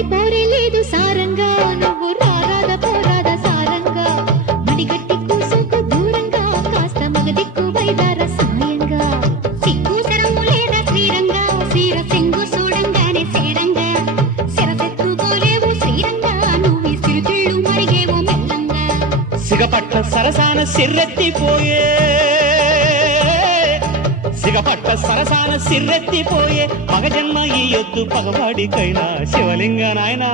మొగుడి పోరే లేదు సారంగా నువ్వు రారాద పోరాద సారంగా మడిగట్టి కూసుకు దూరంగా కాస్త మగదిక్కు వైదార సాయంగా సిగ్గు శరము లేదా శ్రీరంగా సీర సింగు చూడంగానే సేరంగా శరసెత్తుకోలేవు శ్రీరంగా నువ్వు సిరుతిళ్ళు మరిగేవు మెల్లంగా సిగపట్ట సరసాన సిర్రెత్తిపోయే సిగపట్ట సరసాన సిర్రెత్తిపోయే మగజన్మ ఈ యొద్దు పగవాడికైనా శివలింగ నాయనా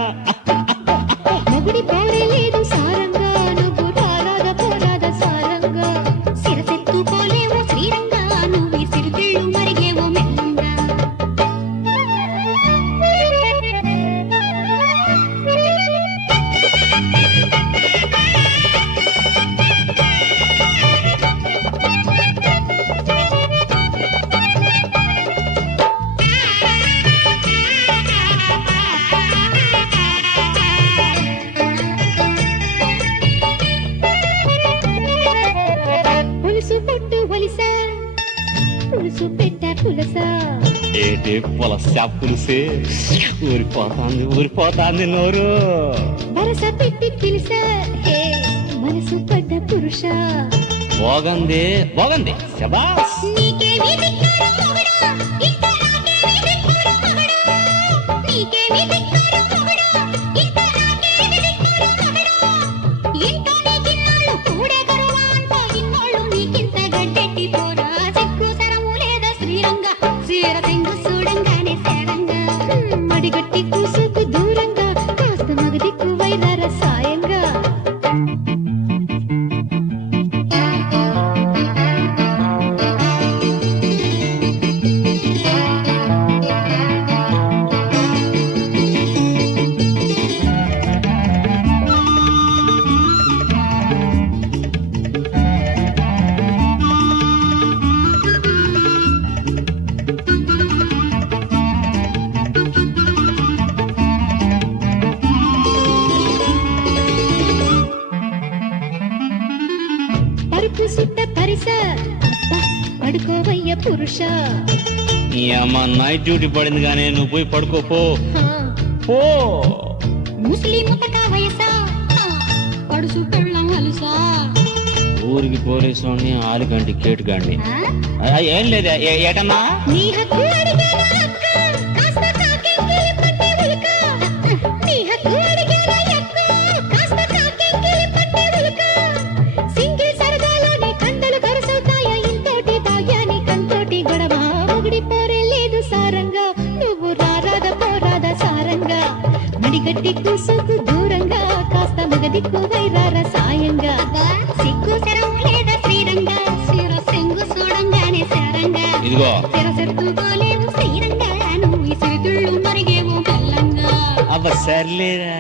మొగుడి పోరే లేదు సారంగా నువ్వు రారాద పోరాద సారంగా శిరసెత్తుకోలేవు శ్రీరంగా నువ్వు సిరుతిళ్ళు మరిగేవు మెల్లంగా పులుసు పొట్టు ఒలిసా పులుసు పెట్ట పులసా ఏటే పులస పులిసే ఊరిపోతాంది నోరు వరస పెట్టి పిలిసా హే మనసు పడ్డ పురుష పోగంది శబాస్ నీకేమి దిక్కారు మొగుడా ఇంత నాకేమి దిక్కారు మొగుడా నీకేమి దిక్కారు మొగుడా ఇంత నాకేమి దిక్కారు మొగుడా ఇంట్లో నీకిన్నాళ్ళు కూడే కరువా అంటా ఇన్నాళ్ళు నీకింత గడ్డెట్టి పోరా సిగ్గు సరము లేదా శ్రీరంగా సీర సింగు చూడంగానే సేరంగా మడిగట్టి కూసుకు దూరంగా కాస్త మగదిక్కు వైదార సాయంగా పరుపు సుట్ట పరిస పడుకోవయ్య పురుష ఈ అమ్మ నైట్ డ్యూటీ పడింది కానీ నువ్వు పోయి పడుకోపో పో ముస్లిం ముతక వయసా పడుసు పెళ్ళం అలుసా ఊరికి పోలీసు ఆలుగంటి కేటుగాండి ఏం లేదా ఏటమ్మా నీ హక్కు అడిగేనా అక్క కాస్త కాకెంగిలి పట్టి ఉలుక నీ హక్కు అడిగేనా అక్క కాస్త కాకెంగిలి పట్టి ఉలుక సింగిల్ సరదాలోనే కండలు కరసవుతాయా ఇంతోటి తాగాని కంతోటి గొడవ మొగుడి పోరే లేదు సారంగా నువ్వు రారాద పోరాద సారంగా మడిగట్టి కూసుకు దూరంగా కాస్త మగదిక్కు వైరార సాయంగా సిగ్గు శరం లేదా శ్రీరంగా శిర సింగు చూడంగానే సేరంగా ఇదిగో శిరసెత్తుకోలేవు శ్రీరంగా నువ్వు సిరుతుళ్ళు మరిగేవు మెల్లంగా అబ్బ సర్లేరా